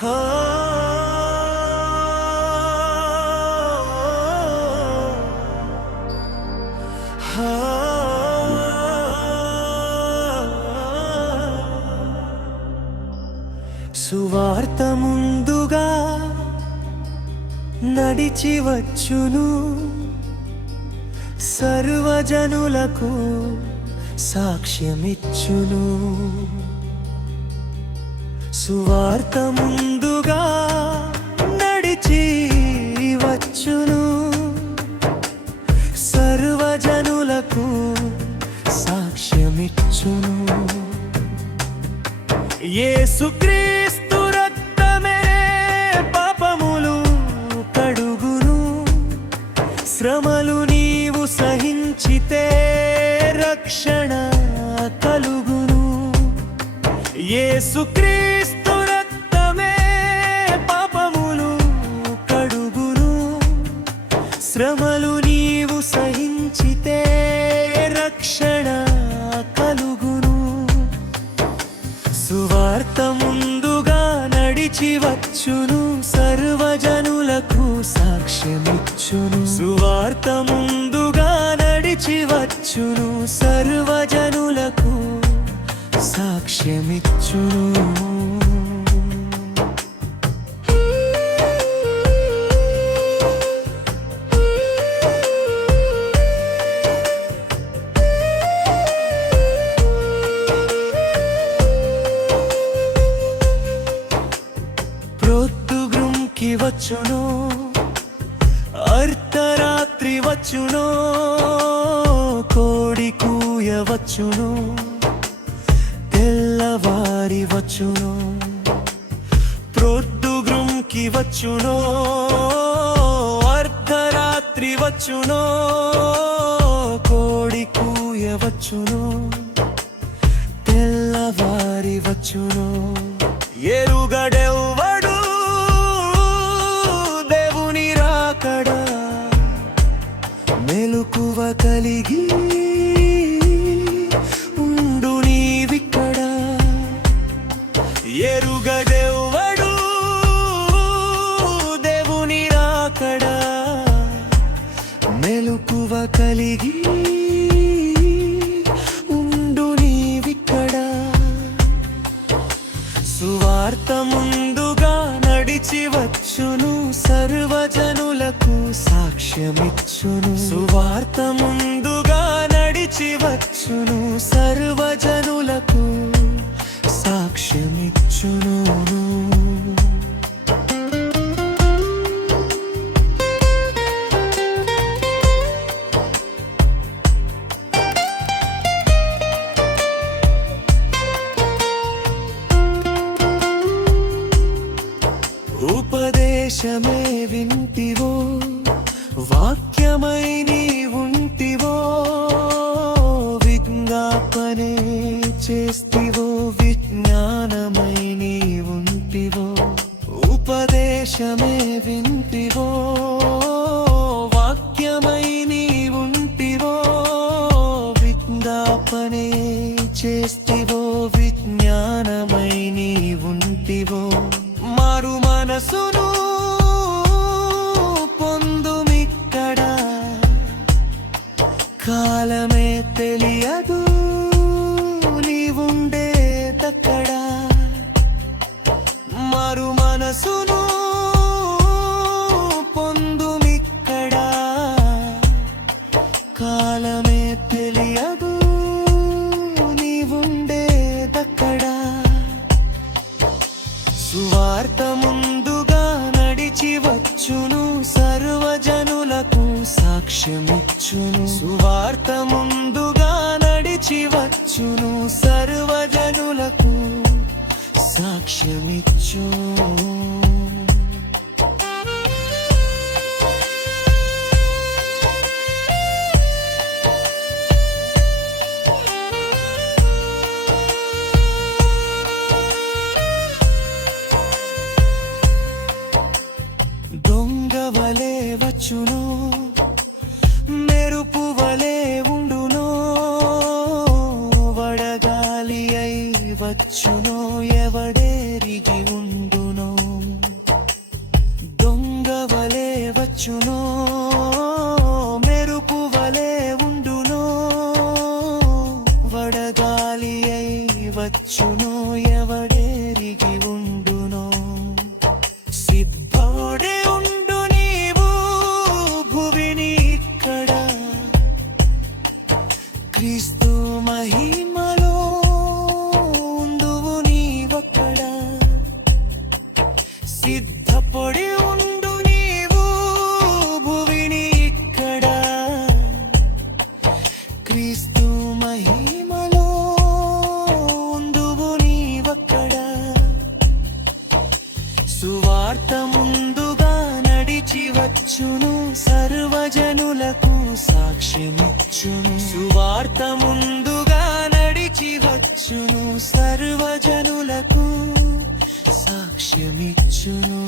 సువార్త ముందుగా నడిచి వచ్చును, సర్వజనులకు సాక్ష్యమిచ్చును. సువార్త ముందుగా నడిచి వచ్చును, సర్వజనులకు సాక్ష్యమిచ్చును. యేసుక్రీస్తు రక్తమే పాపములు కడుగును, శ్రమలు నీవు సహించితే రక్షణ కలుగును. యేసుక్రీస్తు రక్తమే పాపములు కడుగును, శ్రమలు నీవు సహించితే రక్షణ కలుగును. సువార్త ముందుగా నడిచి వచ్చును, సర్వజనులకు సాక్ష్యమిచ్చును. సువార్త ముందుగా నడిచి వచ్చును, సర్వజనులకు సాక్ష్యమిచ్చును. ప్రొద్దుగుంకి వచ్చును, అర్ధరాత్రి వచ్చును, కోడి కూయ వచ్చును, తెల్లవారి వచ్చును. ప్రొద్దుగుంకి వచ్చును, అర్ధరాత్రి వచ్చును, కోడి కూయ వచ్చును, తెల్లవారి వచ్చును. ఎరుగడెవ్వడు దేవుని రాకడా, మెలకువ కలిగి ఉండు నీవిక్కడ. ఎరుగడెవ్వడు దేవుని రాకడా, మెలకువ కలిగి ఉండు నీవిక్కడ. సువార్త ముందుగా నడిచి వచ్చును, సర్వజనులకు సాక్ష్యమిచ్చును. సువార్త ముందుగా నడిచి వచ్చును, సర్వజనులకు సాక్ష్యమిచ్చును. ఉపదేశమే వింటివో, వాక్యమై నీవుంటివో, విజ్ఞాపనే చేస్తివో, విజ్ఞానమై నీవుంటివో. ఉపదేశమే వింటివో, వాక్యమై నీవుంటివో, విజ్ఞాపనే చేస్తివో, విజ్ఞానమై నీవుంటివో. మారు మనసును పొందుమిక్కడ, కాలమే తెలియదు నీవుండేదక్కడ. మారు మనసును పొందుమిక్కడ, కాలమే తెలియదు నీవుండేదక్కడ. సువార్త ముందుగా నడిచి వచ్చును, సర్వజనులకు సాక్ష్యమిచ్చును. సువార్త ముందుగా నడిచి వచ్చును, సర్వజనులకు సాక్ష్యమిచ్చును. దొంగవలే వచ్చును, మెరుపు వలే ఉండును, వడగాలి అయి వచ్చును, ఎవడేరిగి ఉండును. వచ్చునో మెరుపువలే ఉండునో వడగాలి అయి వచ్చునో ఎవడేరిగి ఉండునో సిద్ధోడే ఉండు నీవు భువిని ఇక్కడ క్రీస్తు మహిమలో ఉందువు నీవక్కడ సిద్ధపడి ఉండు నీవు భువిని ఇక్కడ క్రీస్తు మహిమలో ఉందువు నీవక్కడ సువార్త ముందుగా నడిచి వచ్చును సర్వజనులకు సాక్ష్యమిచ్చును సువార్త ముందుగా నడిచి వచ్చును సర్వజనులకు సాక్ష్యమిచ్చును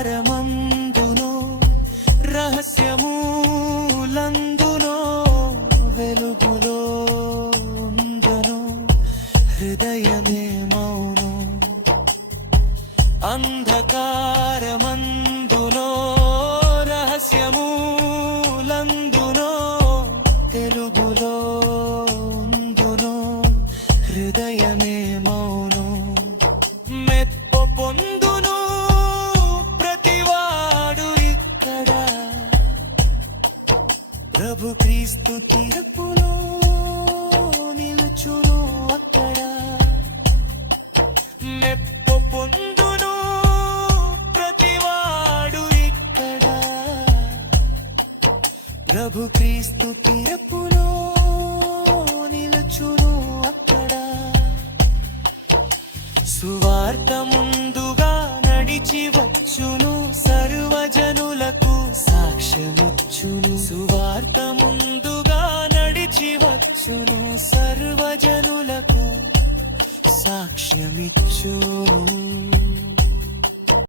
అంధకారమందునో రహస్యములందునో వెలుగులో ఉందనో హృదయమే మౌనో అంధకారమందునో రహస్యములందునో తెలుగులో ఉందునో హృదయమే మౌనో మెప్పు పొందును ప్రతివాడు ఇక్కడ ప్రభు క్రీస్తు తీర్పులో నిలుచును అక్కడ మెప్పు పొందును ప్రతివాడు ఇక్కడ ప్రభు క్రీస్తు తీర్పులో నిలుచును అక్కడ సువార్త ముందుగా నడిచి వచ్చును సర్వజనులకు సాక్ష్యమిచ్చును సువార్త ముందుగా నడిచి వచ్చును సర్వజనులకు సాక్ష్యమిచ్చును